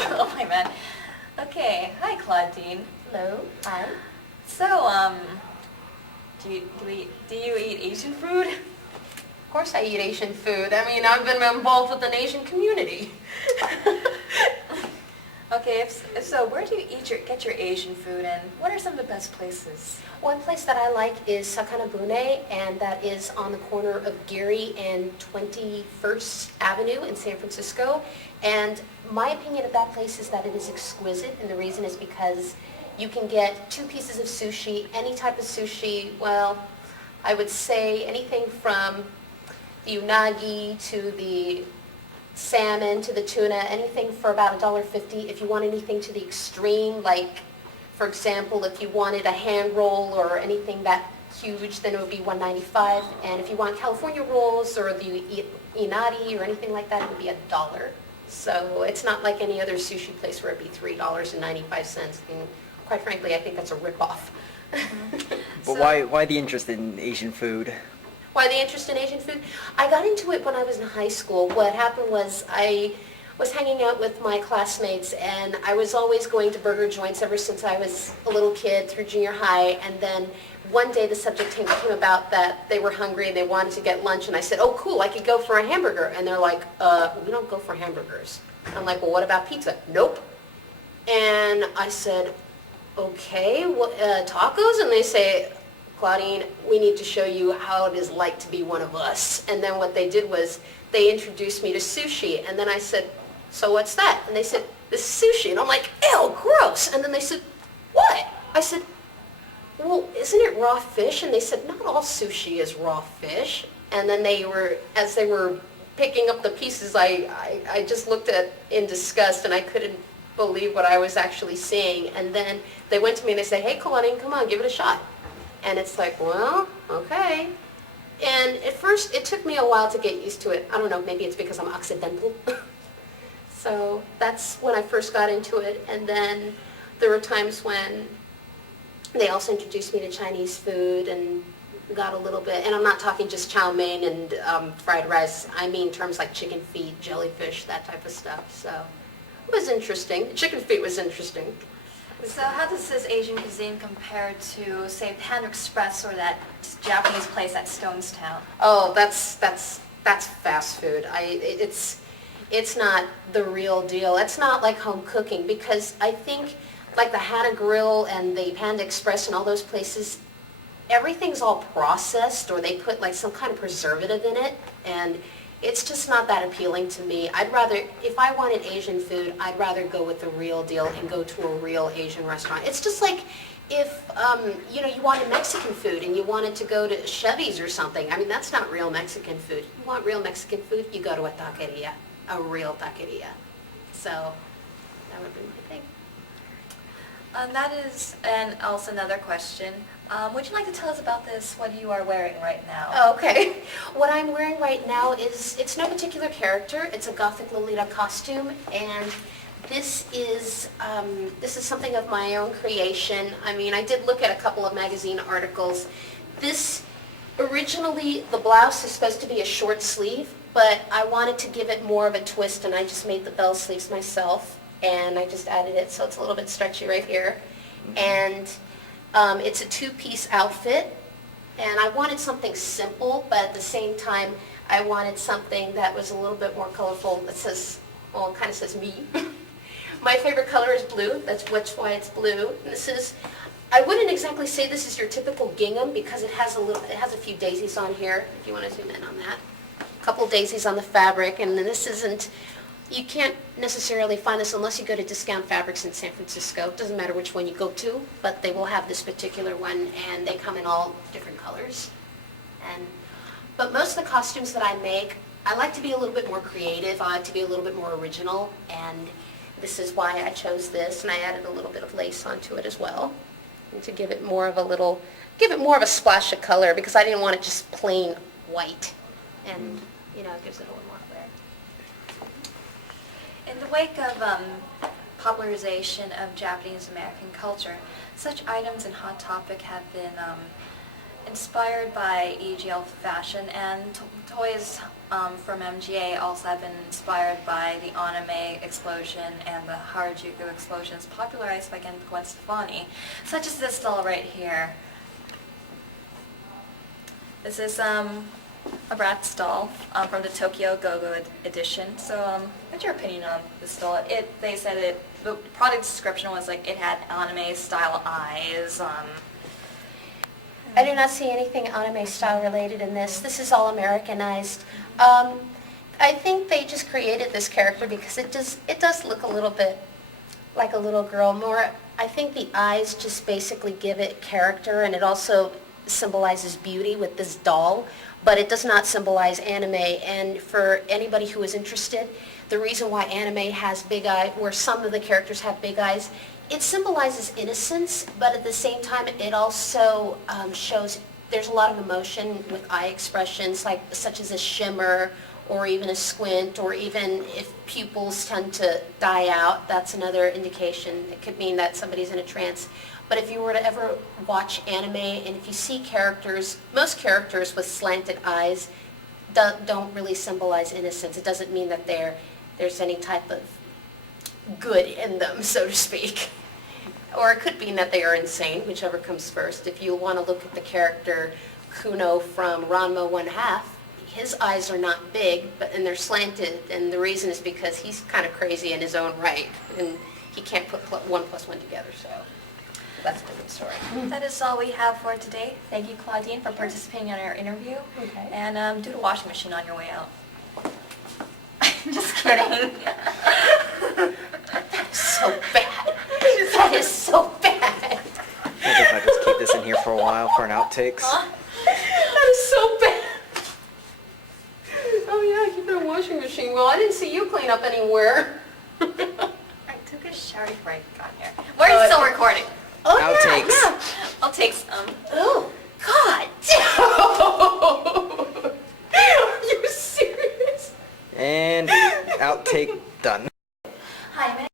Oh my man. Okay, hi Claudine. Hello. Hi. So, do you eat Asian food? Of course I eat Asian food. I mean, I've been involved with an Asian community. Okay, if so, where do you get your Asian food, and what are some of the best places? One place that I like is Sakanabune, and that is on the corner of Geary and 21st Avenue in San Francisco. And my opinion of that place is that it is exquisite, and the reason is because you can get 2 pieces of sushi, any type of sushi, well, I would say anything from the unagi to the salmon to the tuna, anything for about $1.50. If you want anything to the extreme, like, for example, if you wanted a hand roll or anything that huge, then it would be $1.95. And if you want California rolls or the inari or anything like that, it would be $1. So it's not like any other sushi place where it'd be $3.95. And quite frankly, I think that's a ripoff. But why the interest in Asian food? Why the interest in Asian food? I got into it when I was in high school. What happened was I was hanging out with my classmates, and I was always going to burger joints ever since I was a little kid through junior high. And then one day the subject came about that they were hungry and they wanted to get lunch, and I said, oh cool, I could go for a hamburger. And they're like, we don't go for hamburgers. I'm like, well, what about pizza? Nope. And I said, okay, tacos? And they say, Claudine, we need to show you how it is like to be one of us. And then what they did was they introduced me to sushi. And then I said, so what's that? And they said, this is sushi. And I'm like, ew, gross. And then they said, what? I said, well, isn't it raw fish? And they said, not all sushi is raw fish. And then as they were picking up the pieces, I just looked in disgust, and I couldn't believe what I was actually seeing. And then they went to me and they said, hey, Claudine, come on, give it a shot. And it's like, well, okay. And at first, it took me a while to get used to it. I don't know, maybe it's because I'm Occidental. So that's when I first got into it. And then there were times when they also introduced me to Chinese food and got a little bit, and I'm not talking just chow mein and fried rice. I mean terms like chicken feet, jellyfish, that type of stuff. So it was interesting. Chicken feet was interesting. So how does this Asian cuisine compare to, say, Panda Express or that Japanese place at Stonestown? Oh, that's fast food. It's not the real deal. It's not like home cooking, because I think like the Hana Grill and the Panda Express and all those places, everything's all processed, or they put like some kind of preservative in it, and it's just not that appealing to me. I'd rather, if I wanted Asian food, I'd rather go with the real deal and go to a real Asian restaurant. It's just like if, you wanted Mexican food and you wanted to go to Chevy's or something. I mean, that's not real Mexican food. You want real Mexican food, you go to a taqueria, a real taqueria. So that would be my thing. And also another question. Would you like to tell us about what you are wearing right now? Oh, okay. What I'm wearing right now it's no particular character. It's a Gothic Lolita costume, and this is something of my own creation. I mean, I did look at a couple of magazine articles. Originally, the blouse is supposed to be a short sleeve, but I wanted to give it more of a twist, and I just made the bell sleeves myself, and I just added it so it's a little bit stretchy right here. And it's a 2-piece outfit, and I wanted something simple, but at the same time, I wanted something that was a little bit more colorful. It says, well, it kind of says me. My favorite color is blue. That's why it's blue. And I wouldn't exactly say this is your typical gingham, because it has a few daisies on here, if you want to zoom in on that. A couple daisies on the fabric, and then you can't necessarily find this unless you go to Discount Fabrics in San Francisco. It doesn't matter which one you go to, but they will have this particular one, and they come in all different colors. But most of the costumes that I make, I like to be a little bit more creative. I like to be a little bit more original, and this is why I chose this, and I added a little bit of lace onto it as well, and to give it more of a splash of color, because I didn't want it just plain white, and it gives it a little more flair. In the wake of popularization of Japanese American culture, such items in Hot Topic have been inspired by EGL fashion, and toys from MGA also have been inspired by the anime explosion and the Harajuku explosions popularized by Gwen Stefani, such as this doll right here. This is a Bratz doll from the Tokyo Go-Go edition. So, what's your opinion on this doll? They said the product description was like it had anime style eyes. I do not see anything anime style related in this. This is all Americanized. I think they just created this character because it does look a little bit like a little girl. More, I think the eyes just basically give it character, and it also symbolizes beauty with this doll, but it does not symbolize anime. And for anybody who is interested, the reason why anime has big eyes, where some of the characters have big eyes, it symbolizes innocence, but at the same time it also shows there's a lot of emotion with eye expressions, like such as a shimmer or even a squint, or even if pupils tend to die out, that's another indication. It could mean that somebody's in a trance. But if you were to ever watch anime, and if you see characters, most characters with slanted eyes don't really symbolize innocence. It doesn't mean that there's any type of good in them, so to speak. Or it could mean that they are insane, whichever comes first. If you want to look at the character Kuno from Ranma 1/2, his eyes are not big, and they're slanted, and the reason is because he's kind of crazy in his own right, and he can't put 1 + 1 together, so that's a different story. That is all we have for today. Thank you, Claudine, for participating in our interview. Okay. And do the washing machine on your way out. Just kidding. That is so bad. That is so bad. I think if I just keep this in here for a while for an outtakes. Huh? That is so bad. Oh yeah, keep that washing machine. Well, I didn't see you clean up anywhere. I took a shower before I got here. We're still recording. Oh Outtakes. yeah. I'll take some. Oh God. Are you serious? And outtake done.